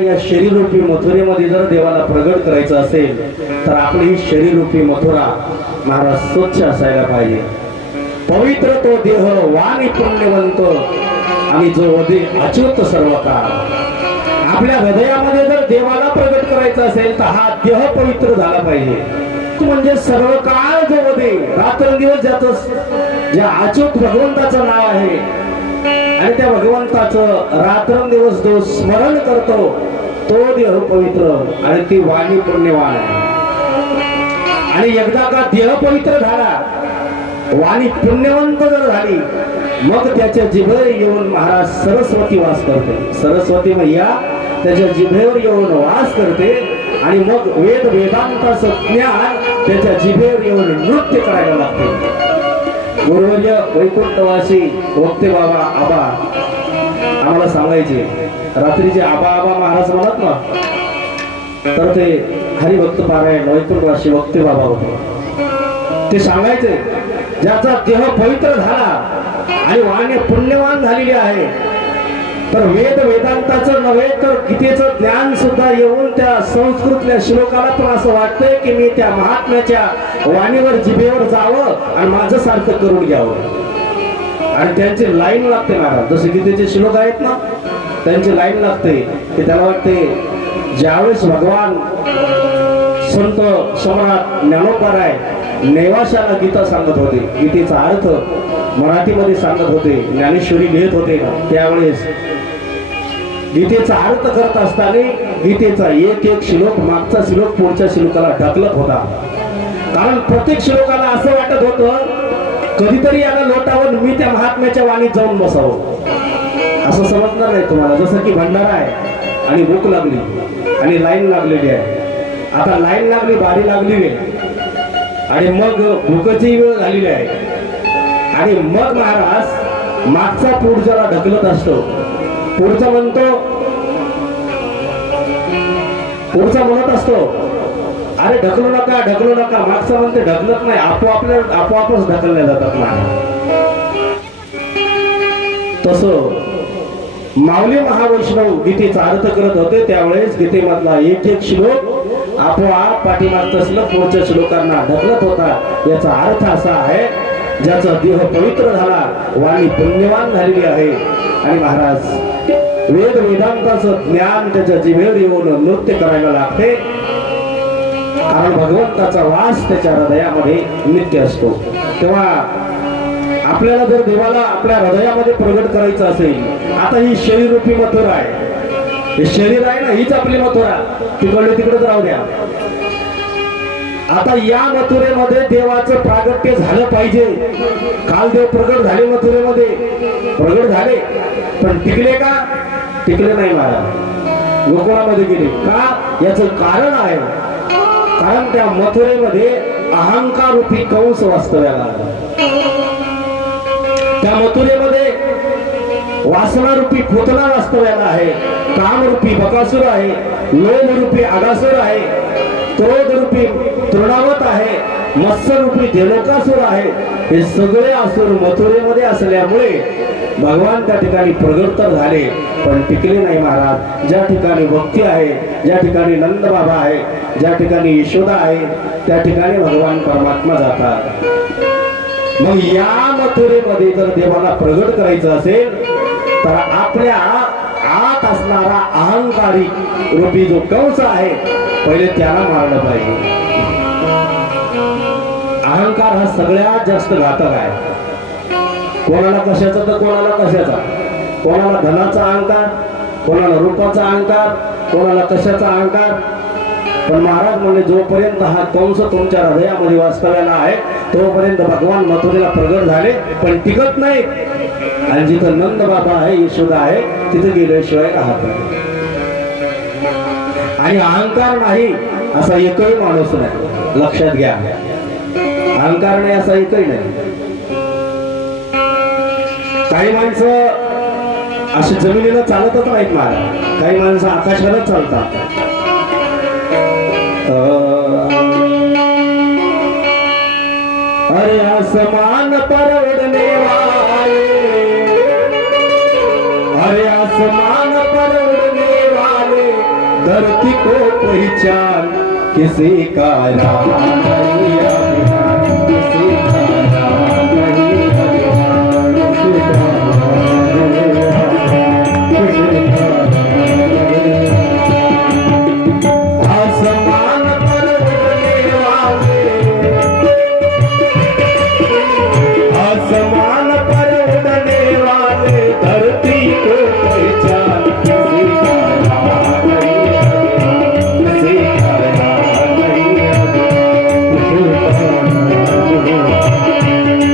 या शरीररूपी मथुरेमध्ये जर देवाला प्रगट करायचं असेल तर आपली ही शरीररूपी मथुरा महाराज स्वच्छ असायला पाहिजे. पवित्र तो देह वाणी पुण्यवंत आणि जो वदे अच्युत सर्व काळ. आपल्या हृदयामध्ये जर देवाला प्रगट करायचं असेल तर हा देह पवित्र झाला पाहिजे. म्हणजे सर्व काळ जो वदे रात्रंदिवस ज्याचं ज्या अच्युत भगवंताचं नाव आहे आणि त्या भगवंताचं रात्रंदिवस जो स्मरण करतो तो देह पवित्र आणि ती वाणी पुण्यवान आहे. आणि एकदा का देह पवित्र झाला वाणी पुण्यवंत जर झाली मग त्याच्या जिभेवर येऊन महाराज सरस्वती वास करते. सरस्वती मैया त्याच्या जिभेवर येऊन वास करते आणि मग वेद वेदांताचं ज्ञान त्याच्या जिभेवर येऊन नृत्य करायला लागते. गुरुवर्य वैकुंठवासी वक्ते बाबा आबा आम्हाला सांगायचे रात्रीचे आबा आबा महाराज म्हणत ना तर ते हरिभक्त पारायण वैकुंठवासी वक्ते बाबा होते. ते सांगायचे ज्याचा देह पवित्र झाला आणि वाणी पुण्यवान झालेली आहे तर वेद वेदांताचं नव्हे तर गीतेचं ज्ञान सुद्धा येऊन त्या संस्कृतल्या श्लोकाला पण असं वाटतंय की मी त्या महात्म्याच्या वाणीवर जिभेवर जावं आणि माझं सारखं करून घ्यावं. आणि त्यांची लाईन लागते महाराज जसे गीतेचे श्लोक आहेत ना त्यांची लाईन लागते की त्याला वाटते ज्यावेळेस भगवान संत सम्राट ज्ञानोबाराय नेवाशाला गीता सांगत होते गीतेचा अर्थ मराठीमध्ये सांगत होते ज्ञानेश्वरी लिहित होते त्यावेळेस गीतेचा अर्थ करत असताना गीतेचा एक एक श्लोक मागचा श्लोक पुढच्या श्लोकाला ढकलत होता. कारण प्रत्येक श्लोकाला असं वाटत होतं कधीतरी याला लोटावून मी त्या महात्म्याच्या वाणीत जाऊन बसावं असं समजणार नाही तुम्हाला. जसं की भंडारा आहे आणि भूक लागली आणि लाईन लागलेली आहे. आता लाईन लागली बारी लागलेली आहे आणि मग भूकची वेळ झालेली आहे आणि मग महाराज मागचा पुढच्याला ढकलत असतो. पुढचा म्हणत असतो अरे ढकलू नका ढकलू नका. मागचा म्हणते ढकलत नाही आपोआपच ढकलल्या जातात ना. तसं माऊली महावैष्णव गीतेचा अर्थ करत होते त्यावेळेस गीतेमधला एक एक श्लोक आपोआप पाठीमागचा श्लोक पुढच्या श्लोकांना ढकलत होता. याचा अर्थ असा आहे ज्याचा देह पवित्र झाला वाणी पुण्यवान झालेली आहे आणि महाराज वेद वेदांताचं ज्ञान त्याच्या जिभेवर येऊन नृत्य करायला लागते. कारण भगवंताचा वास त्याच्या हृदयामध्ये नित्य असतो. तेव्हा आपल्याला जर देवाला आपल्या हृदयामध्ये प्रगट करायचं असेल आता ही शरीररूपी मथुरा आहे. हे शरीर आहे ना हीच आपली मथुरा तिकडे तिकडेच राहू द्या. आता या मथुरेमध्ये देवाचं प्रागट्य झालं पाहिजे. काल देव प्रगट झाले मथुरेमध्ये प्रगट झाले पण टिकले का टिकले नाही महाराज गोकुळामध्ये गेले का. याचं कारण आहे कारण त्या मथुरेमध्ये अहंकार रूपी कंस वास्तव्याला आला. त्या मथुरेमध्ये वासना रूपी पुतना वास्तव्याला आहे. काम रूपी बकासूर आहे. लोभ रूपी अगासूर आहे. क्रोध रूपी तृणावत आहे. मत्स्य रूपी धेनुकासूर आहे. हे सगळे असुर मथुरेमध्ये असल्यामुळे भगवान त्या ठिकाणी प्रगट तर झाले पण टिकले नाही महाराज. ज्या ठिकाणी भक्ती आहे ज्या ठिकाणी नंद बाबा आहे ज्या ठिकाणी यशोदा आहे त्या ठिकाणी भगवान परमात्मा जातात. मग या मथुरेमध्ये जर देवाला प्रगट करायचं असेल तर आपल्या आत असणारा अहंकारी रूपी जो कंस आहे पहिले त्याला मारलं पाहिजे. अहंकार हा सगळ्यात जास्त घातक आहे. कोणाला कशाचा तर कोणाला कशाचा. कोणाला धनाचा अहंकार कोणाला रूपाचा अहंकार कोणाला कशाचा अहंकार. पण महाराज म्हणले जोपर्यंत हा कंस तुमच्या हृदयामध्ये वास्तव्याला आहे तोपर्यंत भगवान मथुरेला प्रगट झाले पण टिकत नाही. आणि जिथं नंद बाबा आहे यशोदा आहे तिथे गेल्याशिवाय राहत नाही. आणि अहंकार नाही असा एकही माणूस नाही लक्षात घ्या. अहंकार नाही असा एकही नाही. काही माणसं अशी जमिनीला चालतच नाहीत महाराज. काही माणसं आकाशालाच चालतात. अरे आसमान पर उड़ने वाले अरे आसमान पर उड़ने वाले धरती को पहचान किसी का राम नहीं अभिमान, किसी का राम नहीं अभिमान, किसी का आसमान पर उड़ने वाले, आसमान पर उड़ने वाले, धरती को पहचान किसी का राम नहीं अभिमान, किसी का राम नहीं अभिमान,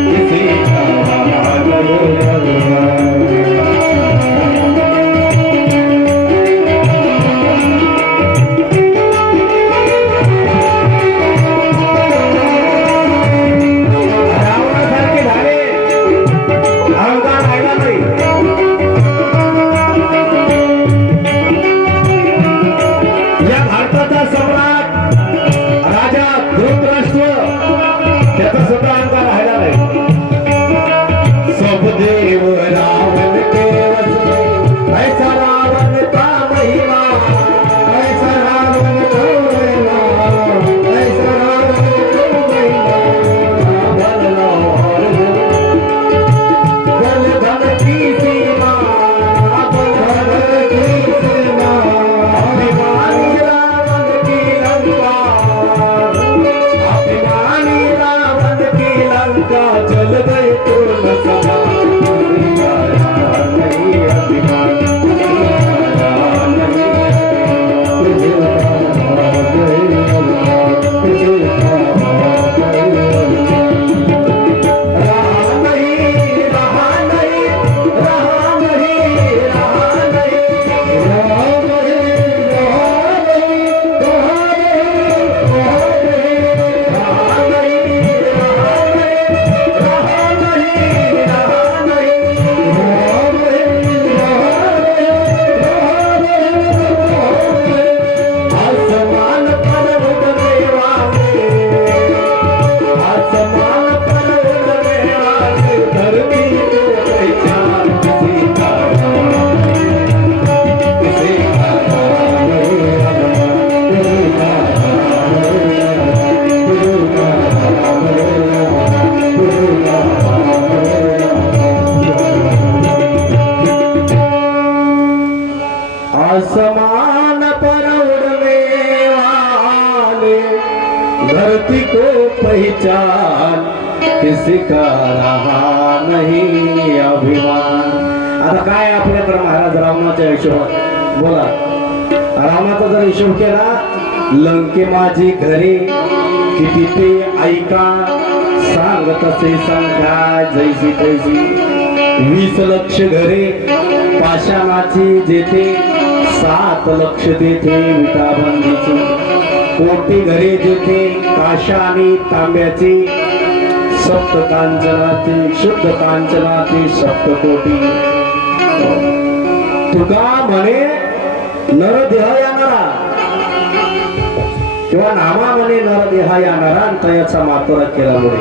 किसी का राम नहीं अभिमान। रावणासारखे झाले, अहंकार राहिला नाही. या भारताचा सम्राट राजा धृतराष्ट्र त्याचा सुद्धा अहंकार राहिला नाही. सब देव रावण के वश में, ऐसा रावण का महिमा, ऐसा रावण को महिमा, ऐसा रावण को महिमा. बल और बल धन की सीमा, बल धन की सीमा, अभिमानी रावण की लंका, अभिमानी रावण की लंका जल गई पूर्ण सभा. किसी का राम नहीं अभिमान, किसी का राम नहीं अभिमान, किसी का राम नहीं अभिमान, किसी का राम नहीं अभिमान. राम नहीं, रहा नहीं, रहा नहीं, रहा नहीं, राम नहीं, रहा नहीं, रहा नहीं, रहा नहीं, रहा नहीं, रहा नहीं, रहा नहीं, रहा नहीं. आसमान पर उड़ने वाले, आसमान पर उड़ने वाले, धरती को पहचान किसी का राम, किसी का राम नहीं अभिमान, किसी का राम नहीं अभिमान, किसी का राम नहीं अभिमान, किसी का राम नहीं अभिमान. आसमान पर उड़ने वाले, धरती को पहचान किसी का रहा नहीं अभिमान. आता काय आपल्याकडे महाराज रावणाच्या हिशोबात बोला. रावणाचा जर हिशोब केला, लंके माझी घरे किती ते ऐका, सांगत असे संख्या जैसी तैसी. 20 लक्ष घरे पाषाणाची जेथे, 7 लक्ष तेथे विटाबंदीची. कोटी घरे जेथे काशा आणि तांब्याची, सप्त कांचनाची, शुद्ध कांचनाची सप्तकोटी. तुका म्हणे नरदेह येणारा, किंवा नामा म्हणे नरदेह येणारा, आणि तयाचा मातोरा केल्यामुळे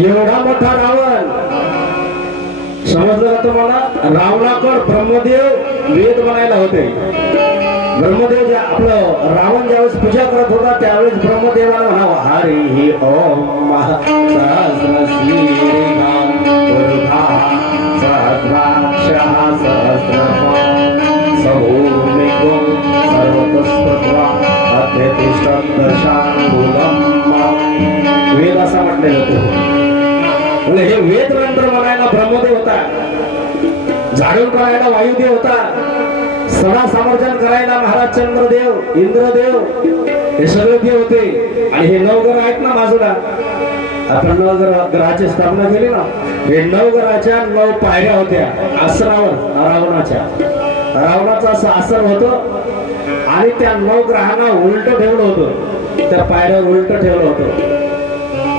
एवढा मोठा रावण. समजलं का तुम्हाला? रावणाकडे ब्रह्मदेव वेद बनायला होते. ब्रह्मदेव जे आपलं रावण ज्यावेळेस पूजा करत होता, त्यावेळेस ब्रह्मदेवाला म्हणावं, हरी ओम सहस्र श्रीराम पुरुधा सहस्राक्ष सहस्रपाद सभूमिको सर्वतस्त्वा अत्यतिष्ठं दशांगुलम. वेद असा म्हटलेलं होतं. म्हणजे हे वेद मंत्र म्हणायला ब्रह्मदेव होता, झाडून काढायला वायुदेव होता, सदा समर्जन करायला महाराज चंद्रदेव, इंद्रदेव, हे सगळे देव होते. आणि हे 9 ग्रह आहेत ना बाजूला, आपण 9 ग्रहाची स्थापना केली ना. हे 9 ग्रहाच्या 9 पायऱ्या होत्या आसनावर रावणाच्या. रावणाचं असं आसन होतं, आणि त्या 9 ग्रहांना उलट ठेवलं होतं, त्या पायऱ्यावर उलट ठेवलं होतं.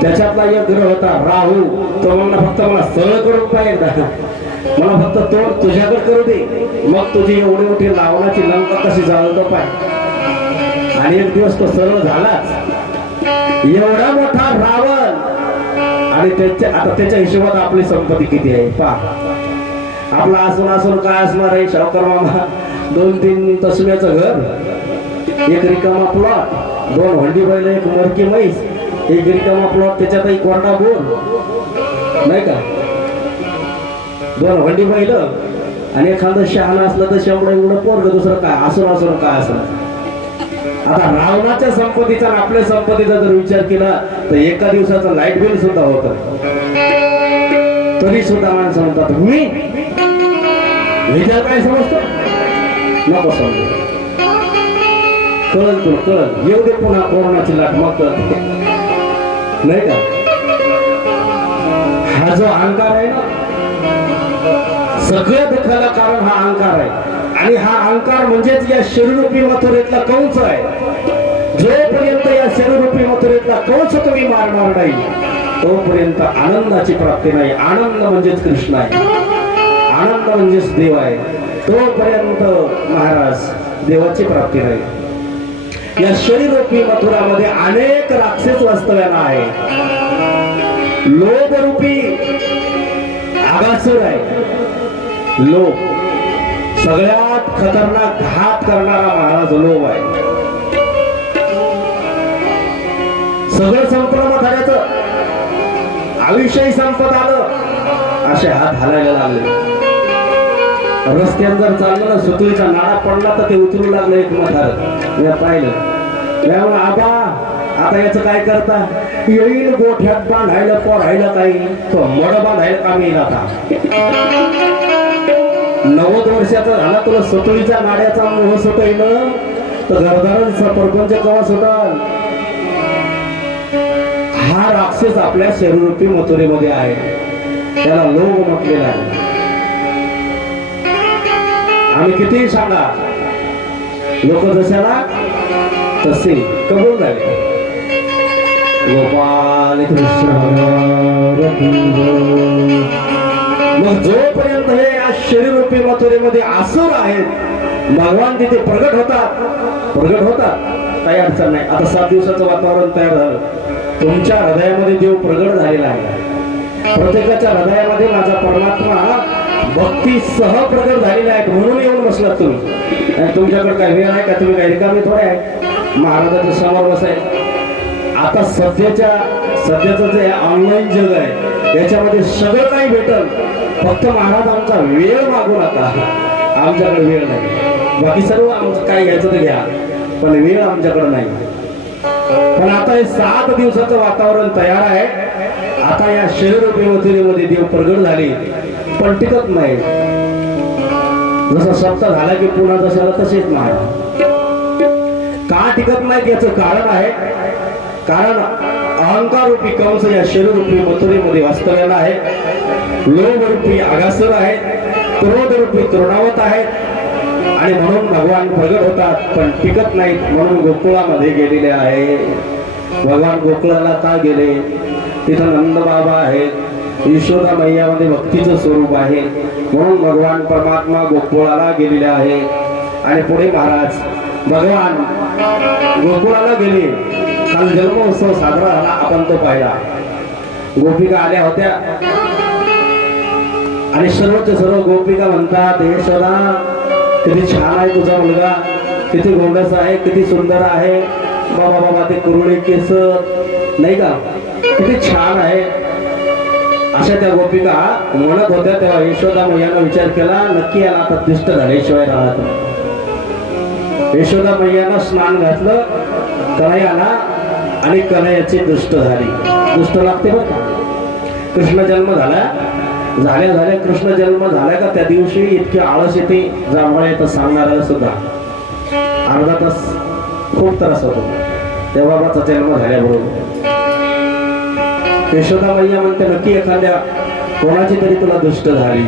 त्याच्यातला एक ग्रह होता राहू. तो म्हणला, फक्त मला सरळ करून पाहिजे, मला फक्त तोंड तुझ्याकडे करू दे, मग तुझी एवढी मोठी रावणाची लंका कशी जाळतो पाय. आणि एक दिवस तो सरळ झालाच. एवढा मोठा रावण, आणि आता त्याच्या हिशोबात आपली संपत्ती किती आहे पहा. आपला असून असून काय असणार आहे सावकार मामा, 2-3 तसव्याचं घर, एक रिकामा प्लॉट, 2 हंडी बैल, एक मरकी म्हैस, एक रिकामा प्लॉट, त्याच्यात एक कोरडा बोर नाही का, 2 हंडी बैल आणि एखादं शहाणा असलं तर एवढं पोरग, दुसरं काय असं काय असं. आता रावणाच्या संपत्तीचा आणि आपल्या संपत्तीचा जर विचार केला तर एका दिवसाचं लाईट बिल सुद्धा होत, तरी सुद्धा माणसं म्हणतात मी विचार काय समजतो, नको समज, कळल तुला कळल, येऊ दे पुन्हा कोरोनाची लाट, मग कळत नाही का. हा जो अहंकार आहे ना, सगळ्या दुःखाला कारण हा अहंकार आहे. आणि हा अहंकार म्हणजेच या शरीररूपी मथुरेतला कंस आहे. जोपर्यंत या शरीररूपी मथुरेतला कंस तुम्ही मारणार नाही तोपर्यंत आनंदाची प्राप्ती नाही. आनंद म्हणजेच कृष्ण आहे, आनंद म्हणजेच देव आहे. तोपर्यंत महाराज देवाची प्राप्ती नाही. या शरीररूपी मथुरामध्ये अनेक राक्षस वास्तव्याला आहे. लोभरूपी आगासुर आहे. लोभ सगळ्यात खतरनाक घात करणारा महाराज लोभ आहे. सगळं संपूर्ण झाल्याचं, आयुष्यही संपत आलं, असे हात हालायला लागले. रस्त्यात जर चाललं ना, सुतळीचा नाडा पडला तर ते उतरू लागलं एक म्हातार. मी पाहिलं, त्यामुळे आबा आता याचं काय करता, येईल गोठ्यात बांधायला पोरायला काही, तो मड बांधायला कामी येईल. आता 90 वर्षाचा झाला, तुला सुतळीच्या नाड्याचा मोह सुटेल तर घरदारांचा सरपंच कवा सुटाल. हा राक्षस आपल्या शरीररूपी मथुरेमध्ये आहे, त्याला लोभ म्हटलेला आहे. आम्ही कितीही सांगा, लोक जशाला तसे कबूल झाले. गोपाल कृष्ण. मग जोपर्यंत हे या शरीररूपी मथुरेमध्ये असुर आहेत, भगवान तिथे प्रगट होतात, काही अडचण नाही. आता 7 दिवसाचं वातावरण तयार झालं, तुमच्या हृदयामध्ये देव प्रगट झालेला आहे. प्रत्येकाच्या हृदयामध्ये माझा परमात्मा भक्ती सह प्रगट झालेला आहे, म्हणून येऊन बसलात तुम्ही. आणि तुमच्याकडे काय वेळ आहे का, तुम्ही काही रिकामे थोडे आहे महाराजाच्या समोर बसाय. आता सध्याचं जे ऑनलाईन जग आहे याच्यामध्ये सगळं काही भेटल, फक्त महाराज आमचा वेळ मागू नका. आमच्याकडे वेळ नाही, बाकी सर्व आमचं काय घ्यायचं तर घ्या, पण वेळ आमच्याकडे नाही. पण आता हे 7 दिवसाचं वातावरण तयार आहे. आता या शरीररूपी मथुरेमध्ये देव प्रगट झाले, पण टिकत नाही. जसं सप्ताह झाला की पुन्हा जशाला तसेच महाराज. का टिकत नाही याचं कारण आहे, कारण अहंकार रूपी कंस या शरीररूपी मथुरेमध्ये वास्तव्याला आहे. लोभरूपी आगासुर आहे, क्रोधरूपी तृणावत आहेत. आणि म्हणून भगवान प्रगट होतात पण टिकत नाहीत, म्हणून गोकुळामध्ये गेलेले आहे. भगवान गोकुळाला का गेले, तिथं नंद बाबा आहेत, यशोदा मैयामध्ये भक्तीचं स्वरूप आहे, म्हणून भगवान परमात्मा गोकुळाला गेलेले आहे. आणि पुढे महाराज भगवान गोकुळाला गेले. काल जन्मोत्सव साजरा झाला, आपण तो पाहिला. गोपिका आल्या होत्या आणि सर्वच्या सर्व गोपिका म्हणतात, यशोदा किती छान आहे तुझा मुलगा, किती गोंडस आहे, किती सुंदर आहे. बाबा बाबा ते कुरळे केस नाही का, किती छान आहे. अशा त्या गोपिका म्हणत होत्या. तेव्हा यशोदा मैयानं विचार केला, नक्की याला आता दिष्ट झाल्याशिवाय राहत. यशोदा मैयानं स्नान घातलं कन्हैयाला आणि कन्हैयाची दृष्ट झाली. दृष्ट लागते बरं का. कृष्ण जन्म झाला, झाल्या कृष्ण जन्म झाला का त्या दिवशी इतके आळस येते, जांभळा येतं सांगणाऱ्याला सुद्धा. अर्धा तास खूप त्रास होतो त्या बाबाचा जन्म झाल्याबरोबर. यशोदा मैया म्हणते, नक्की एखाद्या कोणाची तरी तुला दृष्ट झाली,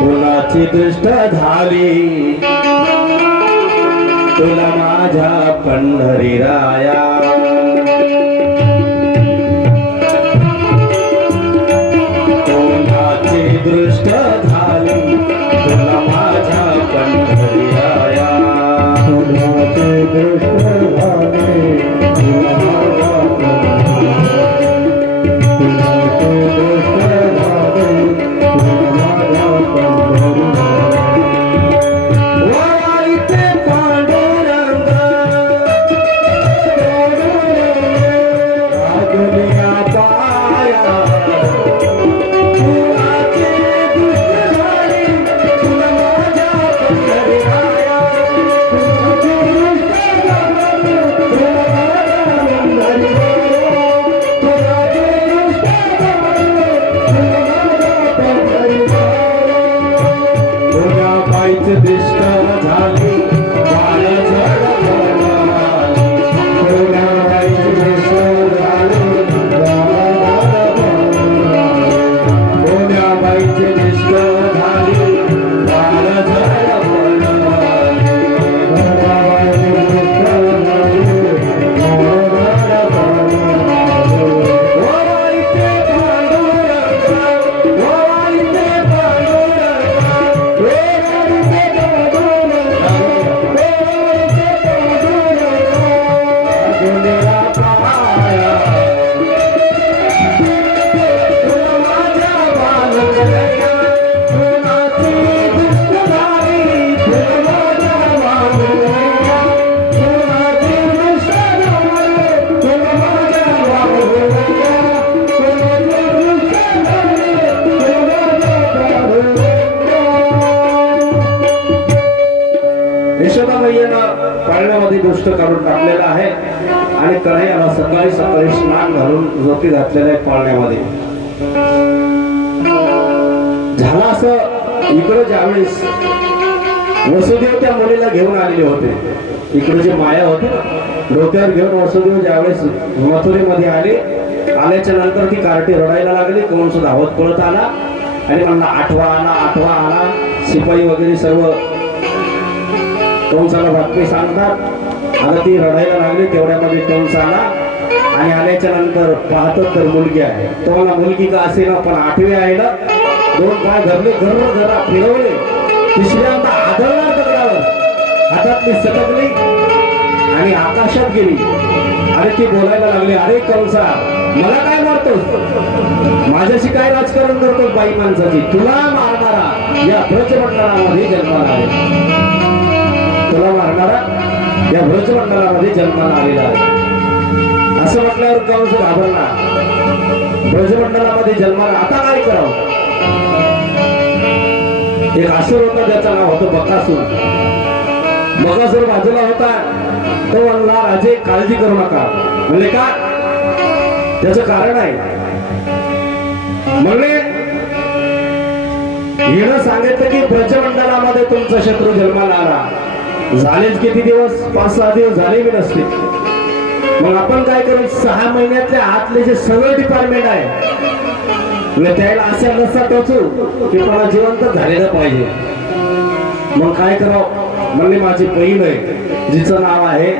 कोणाची दृष्ट झाली तुला माझ्या पंढरी राया. कोणाची दृष्ट झाली तुला माझ्या पंढरी राया. कोणाची दृष्ट झाली तुला माझ्या पंढरी राया. यशोदा मैयानं पाळण्यामध्ये गोष्ट काढून टाकलेला आहे आणि कन्हैयाला सकाळी सकाळी स्नान घालून झोपी घातलेलं आहे पाळण्यामध्ये. झाला असं इकडं ज्यावेळेस वसुदेव त्या मुलीला घेऊन आलेले होते, इकडे जे माया होते डोक्यावर घेऊन वसुदेव ज्यावेळेस मथुरेमध्ये आल्याच्या नंतर ती कार्टी रडायला लागली. कंस धावत पळत आला आणि म्हणला आठवा आला. शिपाई वगैरे सर्व कंसाला बातमी सांगतात. आता ती रडायला लागली. तेवढ्यामध्ये कंस आला आणि आल्याच्या नंतर पाहतो तर मुलगी आहे. तो मला मुलगी का असेना पण आठवी आहे ना. दोन पाय धरले, घरा फिरवले, तिसऱ्यांदा आदळणार दगडावर, हातातली सटकली आणि आकाशात गेली. अरे ती बोलायला लागली, अरे कंसा मला काय मारतोस, माझ्याशी काय राजकारण करतोस बाई माणसाची, तुला मारणारा या ब्रजमंडळामध्ये जन्माला आले, तुला मारणारा या ब्रजमंडळामध्ये जन्माला आलेला आहे. असं म्हटल्यावर कंस घाबरला. ब्रजमंडळामध्ये जन्माला आता काय करावं. एक असुर होता, त्याचं नाव होतं बकासूर. बकासूर बाजूला होता. तो म्हणला, राजे काळजी करू नका. म्हणले का. त्याचं कारण आहे. म्हणले येणं सांगितलं की ब्रजमंडळामध्ये तुमचा शत्रू जन्माला आला. झालेच किती दिवस, 5-6 दिवस झाले बी नसते. मग आपण काय करू, 6 महिन्यातले आतले जे सगळं डिपार्टमेंट आहे त्याला अशा नसा टोचू की मला जिवंत झालेलं पाहिजे. मग काय करावं. म्हणले माझी बहीण आहे जिचं नाव आहे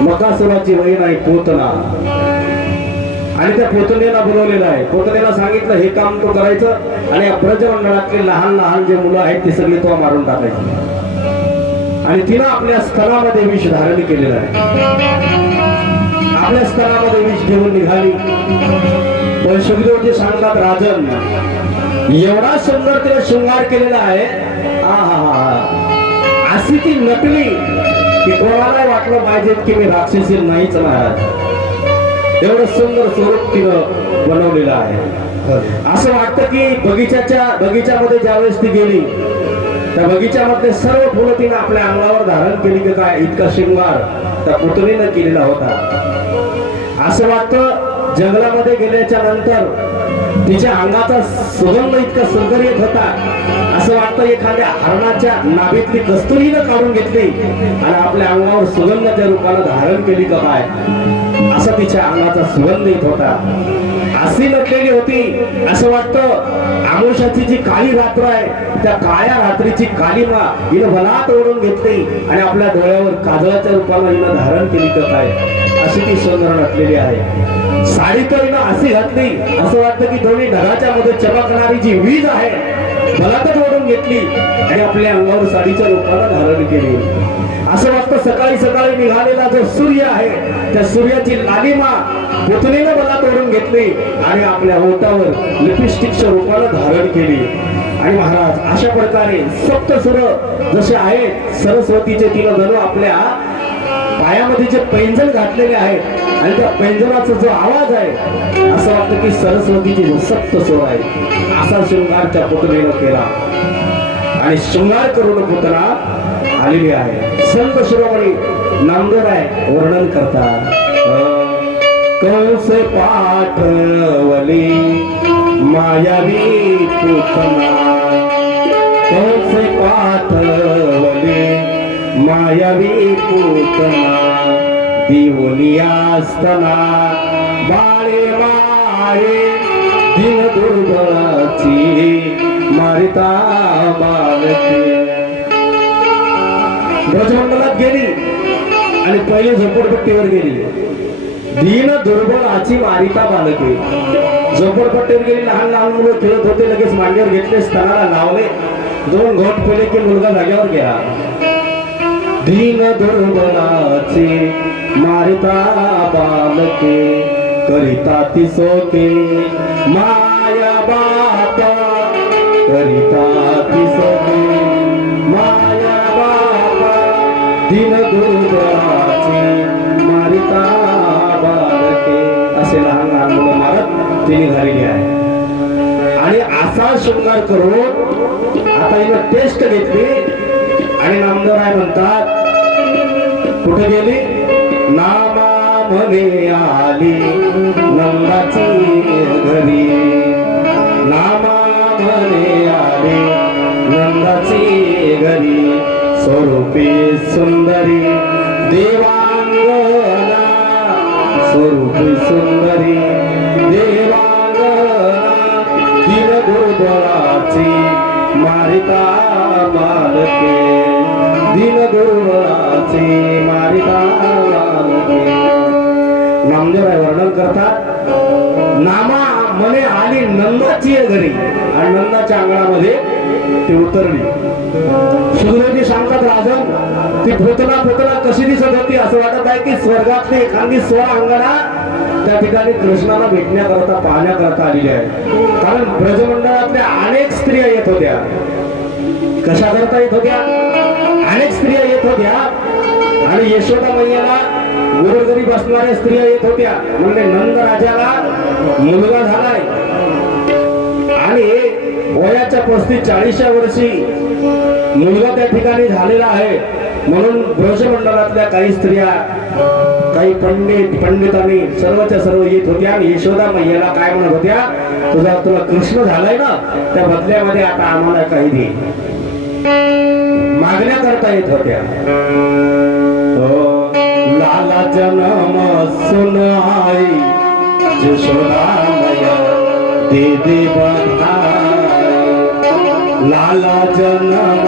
बकासुराची बहीण आहे पोतना, आणि त्या पोतनेला बोलवलेलं आहे. पोतनेला सांगितलं हे काम तो करायचं आणि या ब्रजमंडळातले लहान लहान जे मुलं आहेत ती सगळी तो मारून टाकायची. आणि तिनं आपल्या स्तनामध्ये विष धारण केलेलं आहे. आपल्या स्तनामध्ये विष घेऊन निघाली. पण सुखदेवजी सांगतात, राजन एवढा सुंदर तिने शृंगार केलेला आहे. अशी ती नटली की कोणाला वाटलं पाहिजे की मी राक्षसी नाहीच महाराज. एवढं सुंदर स्वरूप तिनं बनवलेलं आहे. असं वाटतं की बगीच्यामध्ये ज्यावेळेस ती गेली त्या बगीच्यामध्ये सर्व फुलं तिने आपल्या अंगावर धारण केली की काय, इतका शृंगार त्या पुतणीनं केलेला होता. असं वाटतं जंगलामध्ये गेल्याच्या नंतर तिच्या अंगाचा सुगंध इतका सुंदर येत होता. असं वाटतं एखाद्या हरणाच्या नाभीतली कस्तुरीनं काढून घेतली आणि आपल्या अंगावर सुगंधाच्या रूपानं धारण केली का काय, असा तिच्या अंगाचा सुगंध येत होता. अशी नटलेली होती. असं वाटतं आमुषाची जी काळी रात्र आहे त्या काळ्या रात्रीची कालीमा हिनं भलात ओढून घेतली आणि आपल्या डोळ्यावर काजळाच्या रूपानं हिनं धारण केली का काय, अशी ती सुंदर नटलेली आहे. साडी तर हिनं अशी घातली असं वाटतं की दोन्ही ढगाच्या मध्ये चमकणारी जी वीज आहे भलातच ओढून घेतली आणि आपल्या अंगावर साडीच्या रूपानं धारण केली. असं वाटतं सकाळी सकाळी निघालेला जो सूर्य आहे त्या सूर्याची लालिमा पुतणीनं भलात ओढून घेतली आणि आपल्या ओठावर लिपस्टिकच्या रूपानं धारण केली. आणि महाराज अशा प्रकारे सप्तसुर जसे आहेत सरस्वतीचे तिनं जणू आपल्या पायामध्ये जे पैंजण घातलेले आहेत आणि त्या पैंजणाचा जो आवाज आहे असं वाटतं की सरस्वतीची सप्तसुर आहे. असा शृंगार त्या पुतणीनं केला आणि शृंगार करून पुतना आलेली आहे. संत शिरोमणी नामदेवराय वर्णन करतात. कंस पाठवली मायावी पुतना, कंस पाठवली मायावी पुतना, दिवली असताना बाळे माये दिन दुर्बळाची मारिता बालकी. ब्रजमंडलात गेली आणि पहिले झोपडपट्टीवर गेली. दीन दुर्बळाची मारिता बालके. झोपडपट्टीवर गेली. लहान लहान मुलं खेळत होते. लगेच मांडीवर घेतले, स्तनाला लावले, 2 घोट पिले की मुलगा जाग्यावर गेला. दीन दुर्बळाची मारिता बालके, करिता ती सोके माया बाप, करिता ती सोके माया बाप, दीन दुर्बळाची मारिता बालके. असे लहान लहान मुलं मारत तिने झालेली आहे. आणि असा शृंगार करून आता हिनं टेस्ट घेतली आणि नामदेवराय म्हणतात कुठे गेली नामा म्हणे आली नंदाची घरी नामा म्हणे आली नंदाची घरी स्वरूपी सुंदरी देवांगना स्वरूपी सुंदरी देवांगना दिन दुर्बळाची मारिता बालके दिन दुर्बळाची मारिता बालके नामदेवराय वर्णन करतात नामा म्हणे आली नंदाची घरी आणि नंदाच्या अंगणामध्ये ती उतरली सुखदेवजी सांगतात राजन ती पुतळा कशी दिसत होती असं वाटत आहे की स्वर्गातली एखादी अंगणा त्या ठिकाणी कृष्णाला भेटण्याकरता पाहण्याकरता आलेली आहे कारण ब्रजमंडळातल्या अनेक स्त्रिया येत होत्या कशा करता येत होत्या अनेक स्त्रिया येत होत्या आणि यशोदा मैयाला घरी बसणाऱ्या स्त्रिया येत होत्या म्हणजे नंद राजाला मुलगा झालाय आणि वयाच्या 35-40 वर्षी मुलगा त्या ठिकाणी झालेला आहे म्हणून ब्रजमंडळातल्या काही स्त्रिया काही पंडितांनी सर्वच्या सर्व येत होत्या आणि यशोदा मैयाला काय म्हणत होत्या तुला कृष्ण झालाय ना त्या बदल्यामध्ये आता आम्हाला काही दे मागण्या करता येत होत्या लाला जन्म सुन आई यशोदा मैया दे दे बधाई लाला जन्म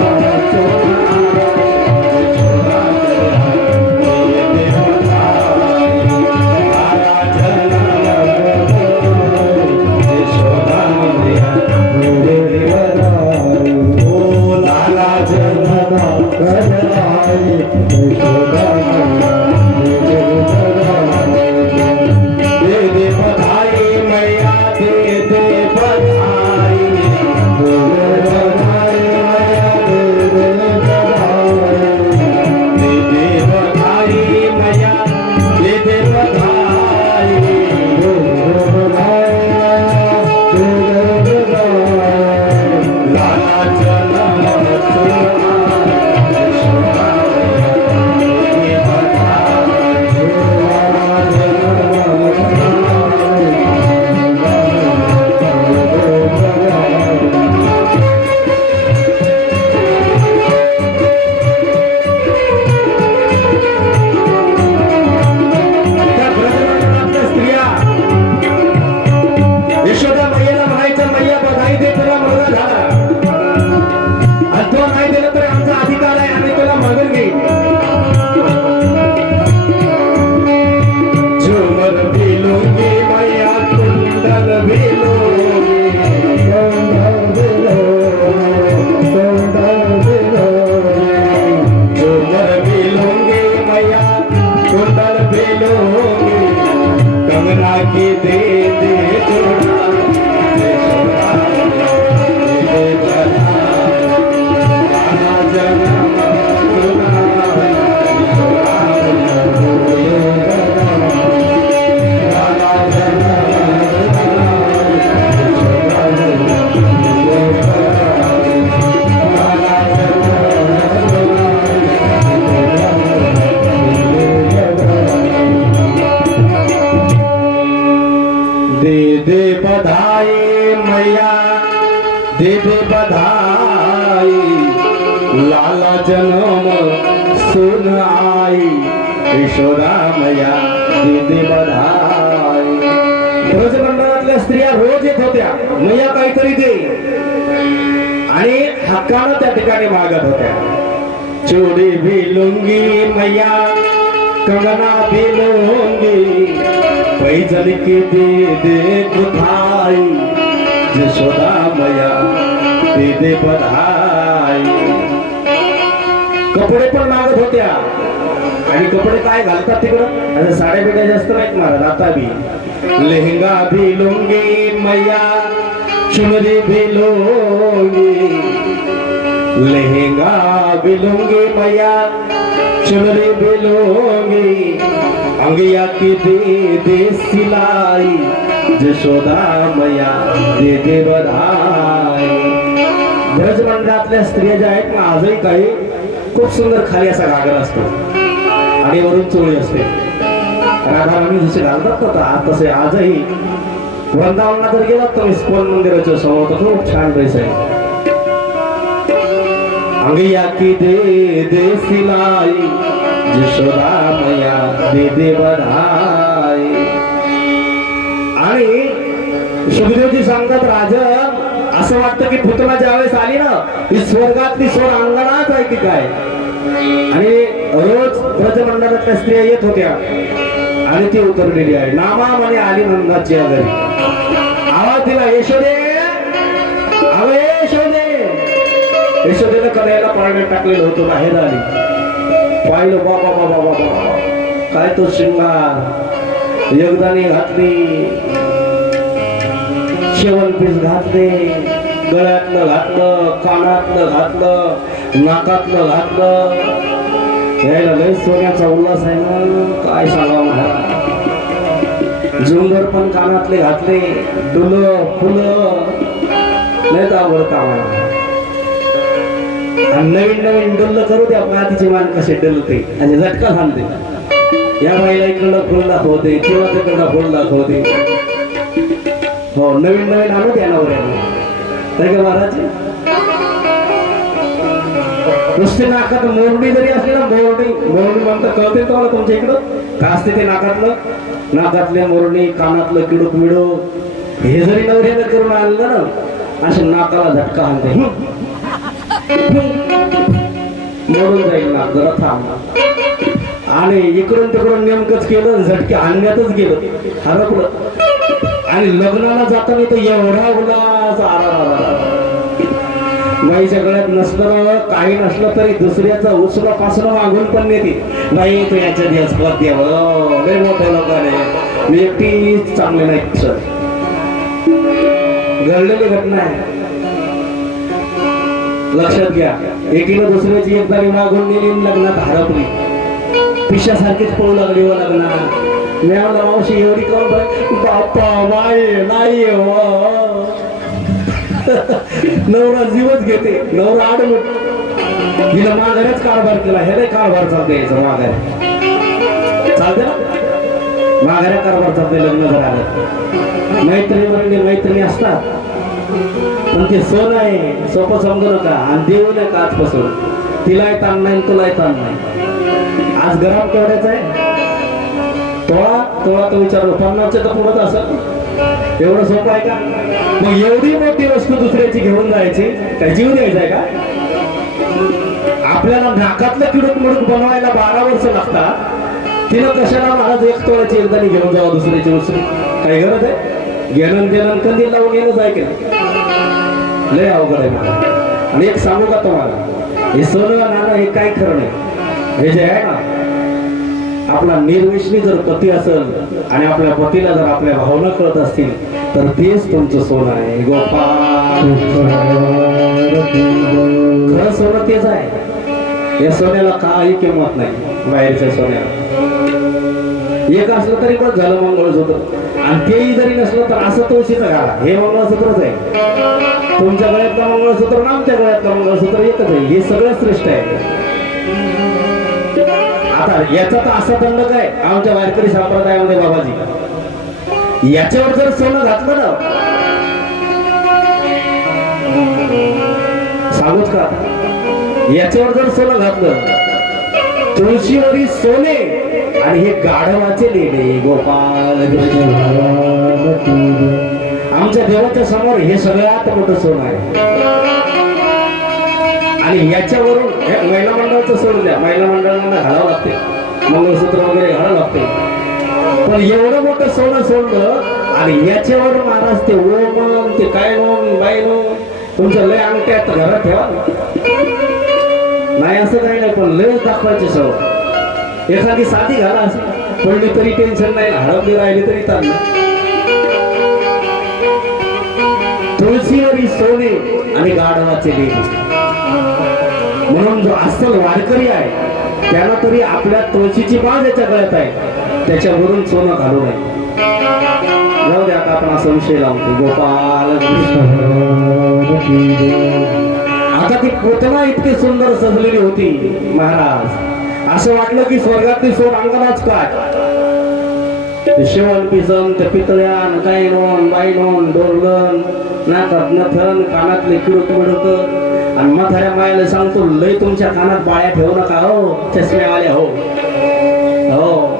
लाला जन्म सुन आई यशोदा मैया दे बधाई ब्रजमंडळातल्या स्त्रिया रोज येत होत्या मैया काहीतरी दे आणि हक्कानं त्या ठिकाणी मागत होत्या चोडी भी लुंगी मैया कंगना भी लुंगी पैजल की दे दुधाई यशोदा मैया दे बधाई कपडे पण मागत होत्या आणि कपडे काय घालतात तिकडं आता साड्या बिड्या जास्त नाहीत महाराज आता बी लेहंगा भी लुंगी मैया चुनरी भी लुंगी लेहंगा भी लुंगी मैया चुनरी भी लुंगी अंगिया की दे सिलाई यशोदा मैया दे बधाई ब्रजमंडळातल्या स्त्रिया ज्या आहेत ना आजही काही खूप सुंदर खाली असा घागरा असतो आणि वरून चोळी असते. राधाराणी जसे घालतात ना तसे आजही वृंदावनात जर गेलात तर इस्कॉन मंदिराच्या समोर तर खूप छान ड्रेस आहे. अंगिया की दे सिलाई यशोदा मैया दे बधाई. आणि सुखदेवजी सांगतात राजन असं वाटतं की पुतना ज्यावेळेस आली ना ही स्वर्गातली स्वर अंगणाच आहे की काय. आणि रोज ब्रजमंडळातल्या स्त्रिया येत होत्या आणि ती उतरलेली आहे नामा म्हणे आली नंदाची घरी. आवाज दिला यशोदे अवे यशोदे. यशोदेला कन्हैयाला पाळण्यात टाकलेलं होतं बाहेर आली. पाहिलं बाबा बाबा बाबा काय तो शिंगार योगदानी घातली शेवण पीस घातले गळ्यातलं घातलं कानातलं घातलं नाकातलं घातलं. यायला लय सोन्याचा उल्हास आहे ना काय सांगावं महाराज. झुंबर पण कानातले घातले डुलं फुलं लय आवड कामाला. नवीन नवीन डुल्ल करू द्या मातीचे मान कसे डलते आणि झटका घालते. या बाईला इकडं फुल दाखवते किंवा तिकडं फुल दाखवते. हो नवीन नवीन आणू द्या नवऱ्याला काय का महाराज. नुसते नाकात मोरडी जरी असली ना मोरडी म्हणतात कळते तुम्हाला तुमच्या इकडं का असते ते नाकातले मोरडी कानातलं किडूक मिडूक हे जरी नवऱ्यानं करून आणलं ना असे नाकाला झटका आणते मोडून जाईल ना जरा थांब. आणि इकडून तिकडून नेमकंच केलं झटके आणण्यातच गेलं हरपलं. आणि लग्नाला जाताना तर एवढा उल्हास बाईच्या गळ्यात नसलं काही नसलं तरी दुसऱ्याचा उसला पासला मागून पण नेते. बाई तू याच्या दिवस पद द्यावं लय मोठ्या लोकांनी मी एकटी चांगले नाही सर. घडलेली घटना आहे लक्षात घ्या. एकीनं दुसऱ्याची एकदा मागून नेली लग्नात हरपली पिशासारखीच पळू लागली व लग्नात. मिळाला मावशी एवढी करून बाप्पा बाई नाही नवरा जीवच घेते नवरा आडमुठ. हिला माघाऱ्याच कारभार केला हे कारभार चालते याचा माघाऱ्या चालते ना माघाऱ्या कारभार चालते. लग्न जर आलं मैत्रिणी असतात पण ते सोन आहे सोपं समजू नका आणि देऊ नका आजपासून. तिलाही ताण नाही तुलाही ताण नाही. आज गरम केवढ्याच आहे तोळा तो विचारलो 50 तर पुढत असं एवढं सोपं आहे का. मग एवढी मोठी वस्तू दुसऱ्याची घेऊन जायची काय जीव द्यायचा आहे का. आपल्याला नाकातलं किडूक मुडूक बनवायला 12 वर्ष लागतात. तिनं कशाला महाराज 1 तोळ्याची एकदा घेऊन जावं दुसऱ्याची वस्तू काही गरज आहे. घेणं देणं कधी लावून येणं जाय केलं लय अवघड आहे मला. आणि एक सांगू का तुम्हाला हे सोनं नाणं हे काय खरं नाही. हे जे आहे ना आपला निर्विष्णी जर पती असेल आणि आपल्या पतीला जर आपल्या भावना कळत असतील तर तेच तुमचं सोनं आहे. गोपाल खरं सोनं तेच आहे. या सोन्याला काही किंमत नाही बाहेरच्या सोन्याला. एक असलं तरी पण झालं मंगळसूत्र आणि तेही जरी नसलं तर असं तुळशीचं घाला हे मंगळसूत्रच आहे. तुमच्या गळ्यातलं मंगळसूत्र आणि आमच्या गळ्यातलं मंगळसूत्र एकच आहे. हे सगळं श्रेष्ठ आहे. आता याचा तर असा दंड काय आमच्या वारकरी संप्रदायामध्ये बाबाजी याच्यावर जर सोनं घातलं ना सांगूच का याच्यावर जर सोनं घातलं तुळशीवरील सोने आणि हे गाढवाचे लेणे गोपाल आमच्या देवाच्या समोर हे सगळ्यात मोठं सोनं आहे. आणि याच्यावरून महिला मंडळाचं सोडून द्या महिला मंडळांना घालावं लागते मंगळसूत्र वगैरे घालावं लागते. पण एवढं मोठं सोनं सोडलं आणि याच्यावर महाराज ते ओम ते काय नोम बाय नोम तुमच्या लय अंगठ्यात घरात ठेवा नाही असं काही नाही. पण लयच दाखवायची सवय. एखादी साधी घाला असेल पडली तरी टेन्शन नाही हरपली राहिली तरी चाललं. तुळशीवरी सोने आणि गाढवाचे लेणे म्हणून जो अस्सल वारकरी आहे त्याला तरी आपल्या तुळशीची बाज याच्या गळ्यात आहे त्याच्यावरून सोनं घालू नये. जाऊ दे आता आपण असा विषय लावतो गोपाल. आता ती पुतना इतकी सुंदर सजलेली होती महाराज, असं वाटलं की स्वर्गातली सोड अंगणाच काय. शेवण पिसम त्या पितळ्यान काय नोन बाई नोन डोरलन नाकात नथन कानातले किडूक मिळत आणि म्हाताऱ्या मायाला सांगतो लय तुमच्या कानात बाळ्या ठेवू नका हो, चष्मे आल्या हो. हो